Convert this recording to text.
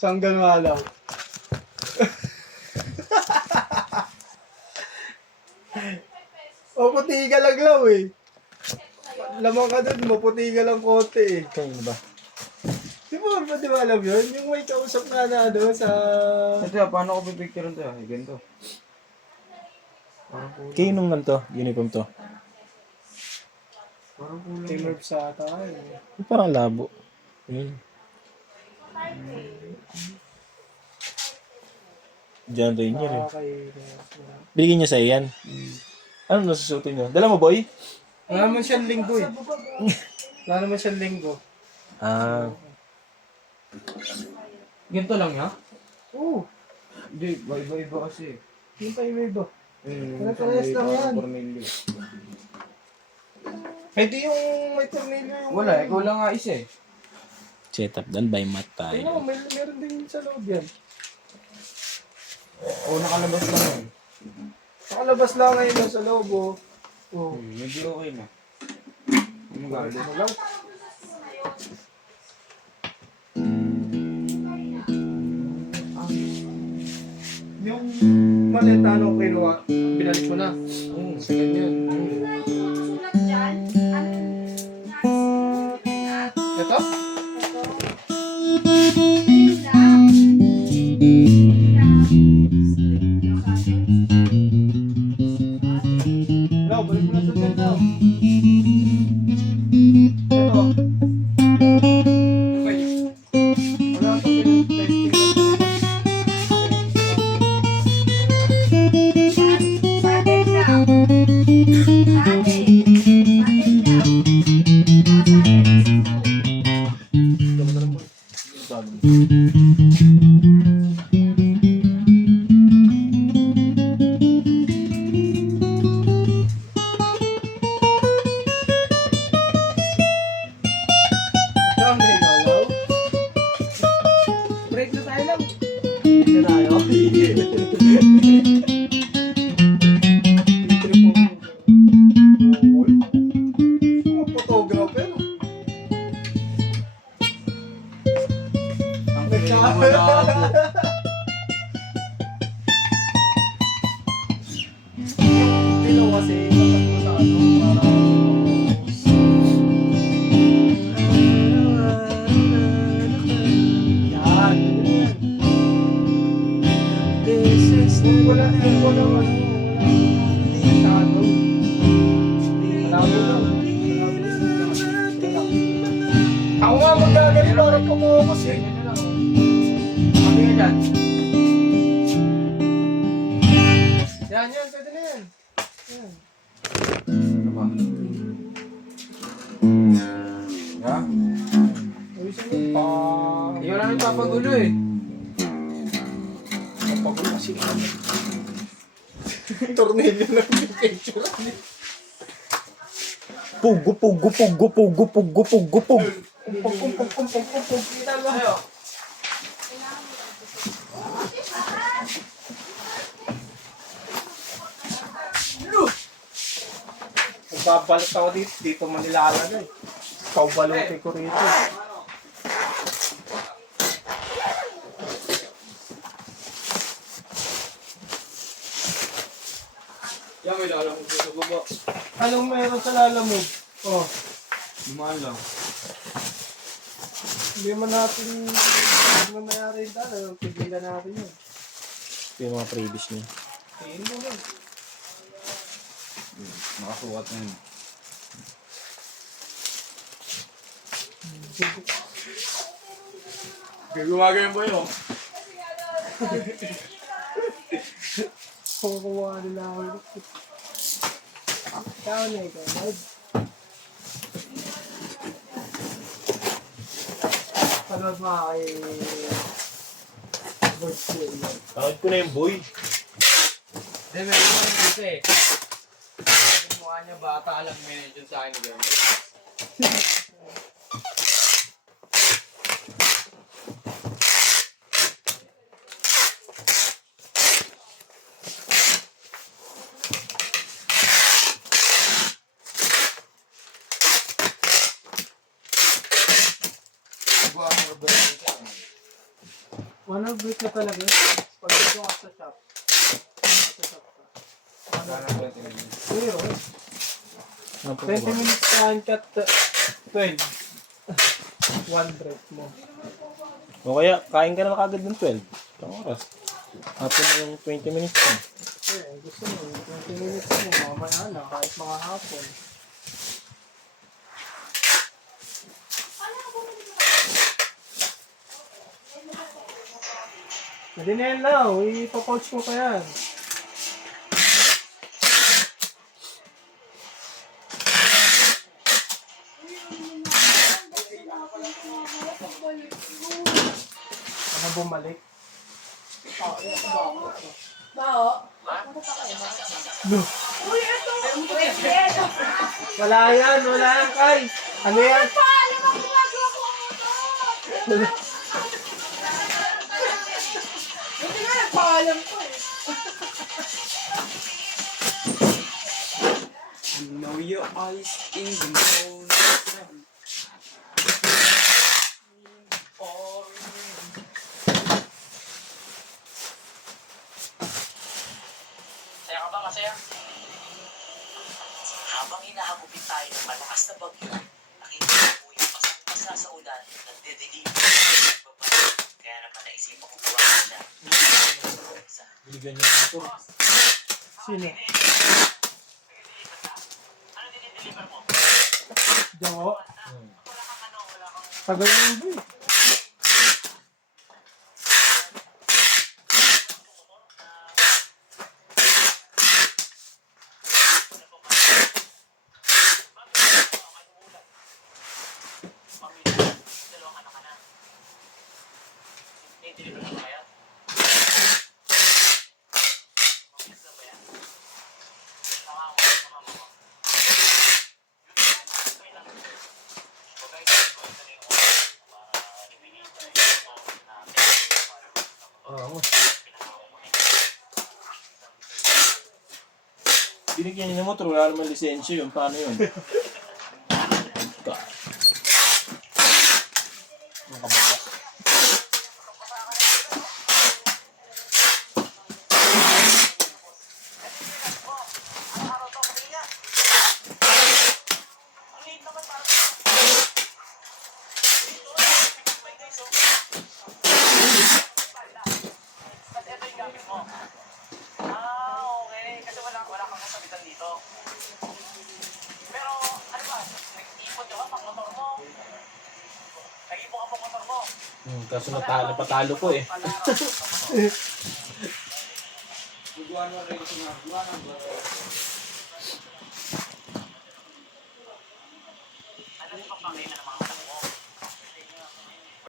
Sanggal malaw. Maputi ka lang law eh. Lamang ka dun, maputi ka lang konti eh. Kanino ba? Di ba alam yun? Yung may kausap nga na ano sa... Ito, paano ko pipicturean to? Ay, ganito. Kayo nung man to? Uniform to? Parang kulang. Team Merp sa tayo. Parang labo. Yun. John Rainier eh. Bigyan niya sa'yo yan. Ano nasusutin niyo? Dala mo, boy? Wala naman siyang linggo eh. Wala naman siyang linggo. Ah. Ganito lang ya? Oo. Hindi, iba-iba kasi. Yung pa iba. Ano parehas lang yan. Cornelio. Eh di yung may tornilyo yung... Wala, ikaw lang nga isa eh. Setup done by Matt Ay tayo. no, meron din sa loob yan. O, nakalabas lang yun. Nakalabas lang ngayon sa loob oh. Oh. Medyo okay na. Ano galit? Ano lang? Yung maleta ano kinuha, binalik mo na. Sa ganyan. Ito? No, balik mo na sa ganyan daw. Ito. Okay. Wala ito pinag-testing. Break na tayo lang. Hindi tayo. Photographer. Ang pinagmulabo. Dilo kasi tatakbo sa ano para yan. Wala na yung wala masyado. Malabo lang. Ako nga magagaling para pumukus eh. Ganyan na lang. Sabi nga dyan. Yan, pwede na yan. Yan. Ano ba? Ya? Ayusin mo pa. Iyo lang nagpapagulo eh. Papagulo kasi kami. Tornilyo lang yung picture. Pugo, pugo, pugo, pugo, pugo, pugo, pugo. Kumpong. Kita mo. Ayo. Kung babalot ako dito man nilalagay. Ikaw balutin ko rito. Yan, may lalamog ko sa baba. Anong meron sa lalamog? Oh, Dumaan lang. hindi man mayari yung dala. Pigilan natin yun. Ito yung mga previous niya. Tingin mo lang. Nakasukat na yun. Gumagawin mo yun. Kukuha nila ako. Ikaw na ikaw. Panood mo kay birthday. Takot ko na yung boy. Hindi, meron ko rin dito eh. Yung mukha niya bata, alam mo yun dyan sa akin. Ganyan. Buwan mo ba? One break na talaga. Pag dito ka sa shop. Sa shop ka. Sana 20 minutes. Pero, Ano po 20 ba? minutes ka cut 12. One break mo. O kaya, kain ka na kagad ng 12. Ang oras. Hapon na yung 20 minutes mo. Eh, gusto mo, 20 minutes mo, mamaya na, kahit mga hapon. Pwede na yan lang, ipapoach mo pa yan. Ano bumalik? No. Wala yan, Kay. Ano yan? Buti nga nagpaalam ko eh. I know your eyes in the morning. Masaya ka ba? Masaya? Habang hinahagupit tayo ng malakas na bagyo, nakita ko yung pasang-pasa sa ulan, nagdidilim sa baba. Kaya naman naisipan ko tawagan siya. Isa. Biligan niyo ito. Sino? Ano dinideliver mo? Jawo? Tagal yun ba eh. Dalawang anak ka na. I-deliver mo kaya? Mabilis na ba yan? Tama ako sa mama mo. Wait lang. Huwag kayo sabi ko ito na yung oras para ibigay ko yung oras na Oo. pinakawa mo. Binigyan niyo ng motor, wala naman lisensya yun. Paano yun? Ang kababa. Ba't ito yung gamit mo? Ah, okay. Kasi wala kang kasabitan dito. Pero, ano ba? Nag-ipon ka ba pang motor mo? Nag-ipon ka pang motor mo? Kaso napatalo ko eh. Pala, Buguan mo rin sa mga buwan ang ano yung papakita ng mga